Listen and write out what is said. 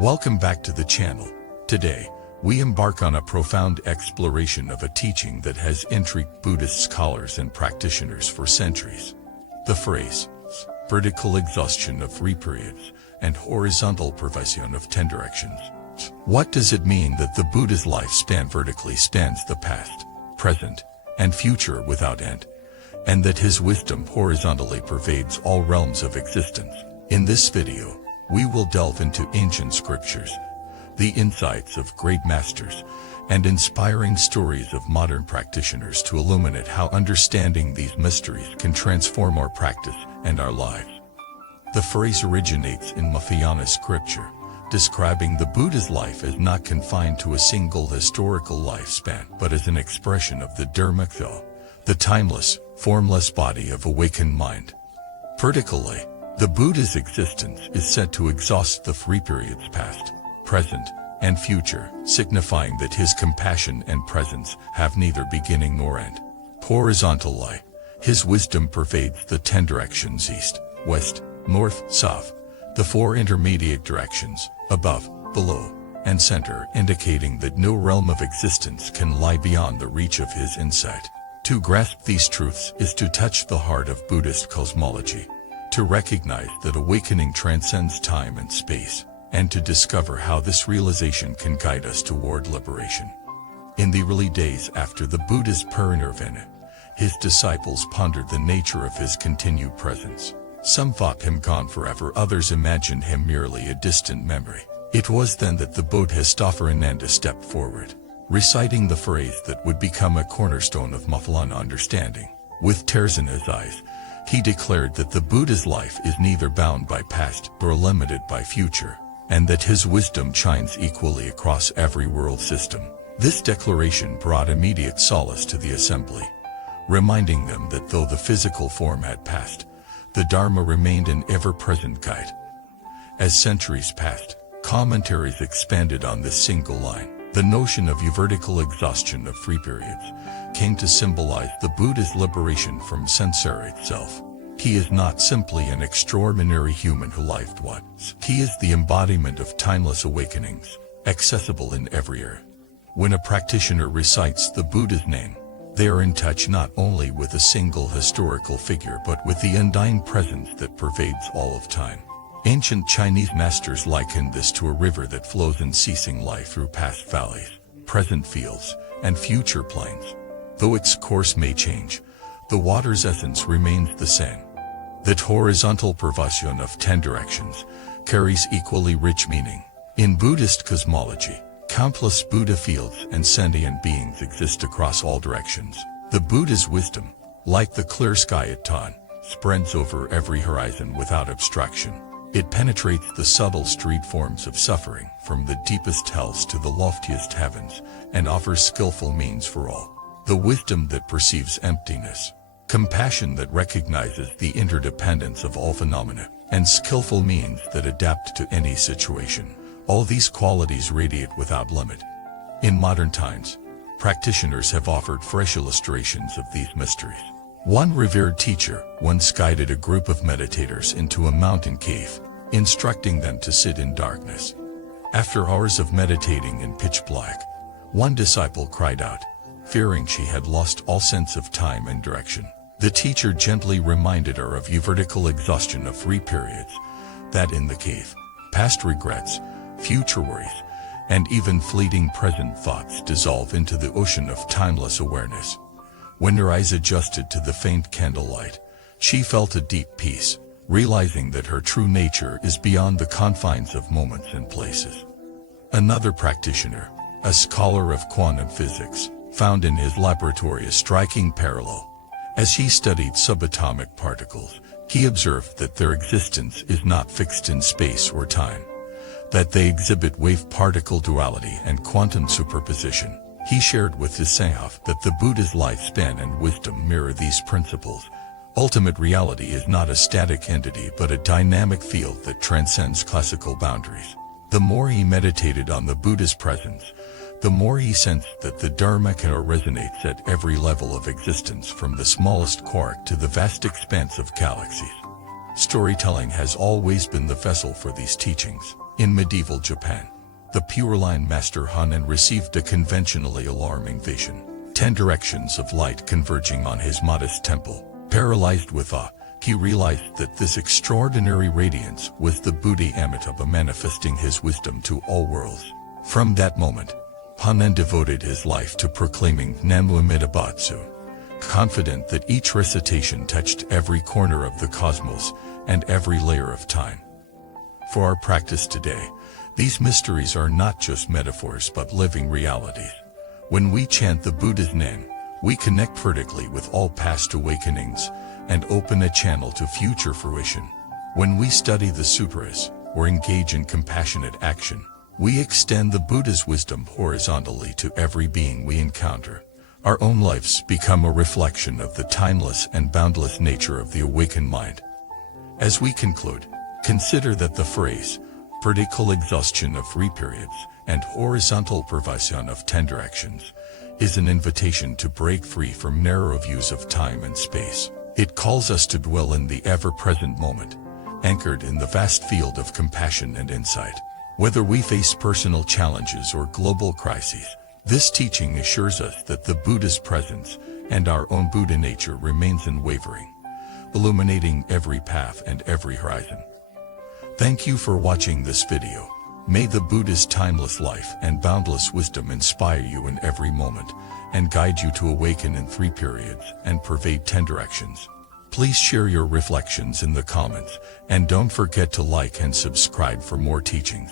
Welcome back to the channel. Today, we embark on a profound exploration of a teaching that has intrigued Buddhist scholars and practitioners for centuries. The phrase, vertical exhaustion of 3 periods, and horizontal pervasion of 10 directions. What does it mean that the Buddha's lifespan vertically spans the past, present, and future without end, and that his wisdom horizontally pervades all realms of existence? In this video, we will delve into ancient scriptures, the insights of great masters, and inspiring stories of modern practitioners to illuminate how understanding these mysteries can transform our practice and our lives. The phrase originates in Mahayana scripture, describing the Buddha's life as not confined to a single historical lifespan, but as an expression of the Dharmakya, the timeless, formless body of awakened mind. Vertically, the Buddha's existence is said to exhaust the 3 periods past, present, and future, signifying that his compassion and presence have neither beginning nor end. Horizontally, his wisdom pervades the 10 directions east, west, north, south, the 4 intermediate directions, above, below, and center, indicating that no realm of existence can lie beyond the reach of his insight. To grasp these truths is to touch the heart of Buddhist cosmology, to recognize that awakening transcends time and space, and to discover how this realization can guide us toward liberation. In the early days after the Buddha's parinirvana, his disciples pondered the nature of his continued presence. Some thought him gone forever, others imagined him merely a distant memory. It was then that the Bodhisattva stepped forward, reciting the phrase that would become a cornerstone of Mahayana understanding. With tears in his eyes, he declared that the Buddha's life is neither bound by past nor limited by future, and that his wisdom shines equally across every world system. This declaration brought immediate solace to the assembly, reminding them that though the physical form had passed, the Dharma remained an ever-present guide. As centuries passed, commentaries expanded on this single line. The notion of vertical exhaustion of 3 periods came to symbolize the Buddha's liberation from samsara itself. He is not simply an extraordinary human who lived once. He is the embodiment of timeless awakenings, accessible in every era. When a practitioner recites the Buddha's name, they are in touch not only with a single historical figure but with the undying presence that pervades all of time. Ancient Chinese masters likened this to a river that flows in ceasing life through past valleys, present fields, and future plains. Though its course may change, the water's essence remains the same. That horizontal pervasion of 10 directions carries equally rich meaning. In Buddhist cosmology, countless Buddha fields and sentient beings exist across all directions. The Buddha's wisdom, like the clear sky at dawn, spreads over every horizon without obstruction. It penetrates the subtle street forms of suffering, from the deepest hells to the loftiest heavens, and offers skillful means for all. The wisdom that perceives emptiness, compassion that recognizes the interdependence of all phenomena, and skillful means that adapt to any situation. All these qualities radiate without limit. In modern times, practitioners have offered fresh illustrations of these mysteries. One revered teacher once guided a group of meditators into a mountain cave, instructing them to sit in darkness. After hours of meditating in pitch black, one disciple cried out, fearing she had lost all sense of time and direction. The teacher gently reminded her of vertical exhaustion of 3 periods, that in the cave, past regrets, future worries, and even fleeting present thoughts dissolve into the ocean of timeless awareness. When her eyes adjusted to the faint candlelight, she felt a deep peace, realizing that her true nature is beyond the confines of moments and places. Another practitioner, a scholar of quantum physics, found in his laboratory a striking parallel. As he studied subatomic particles, he observed that their existence is not fixed in space or time, that they exhibit wave-particle duality and quantum superposition. He shared with his Sangha that the Buddha's lifespan and wisdom mirror these principles. Ultimate reality is not a static entity but a dynamic field that transcends classical boundaries. The more he meditated on the Buddha's presence, the more he sensed that the Dharmakaya resonates at every level of existence, from the smallest quark to the vast expanse of galaxies. Storytelling has always been the vessel for these teachings. In medieval Japan, the Pure Line master Hanan received a conventionally alarming vision. 10 directions of light converging on his modest temple. Paralyzed with awe, he realized that this extraordinary radiance was the Buddha Amitabha manifesting his wisdom to all worlds. From that moment, Hanan devoted his life to proclaiming Namu Amida Butsu, confident that each recitation touched every corner of the cosmos and every layer of time. For our practice today, these mysteries are not just metaphors but living realities. When we chant the Buddha's name, we connect vertically with all past awakenings and open a channel to future fruition. When we study the sutras or engage in compassionate action, we extend the Buddha's wisdom horizontally to every being we encounter. Our own lives become a reflection of the timeless and boundless nature of the awakened mind. As we conclude, consider that the phrase, vertical exhaustion of 3 periods and horizontal pervasion of 10 directions, is an invitation to break free from narrow views of time and space. It calls us to dwell in the ever-present moment, anchored in the vast field of compassion and insight. Whether we face personal challenges or global crises, this teaching assures us that the Buddha's presence and our own Buddha nature remains unwavering, illuminating every path and every horizon. Thank you for watching this video. May the Buddha's timeless life and boundless wisdom inspire you in every moment and guide you to awaken in 3 periods and pervade 10 directions. Please share your reflections in the comments and don't forget to like and subscribe for more teachings.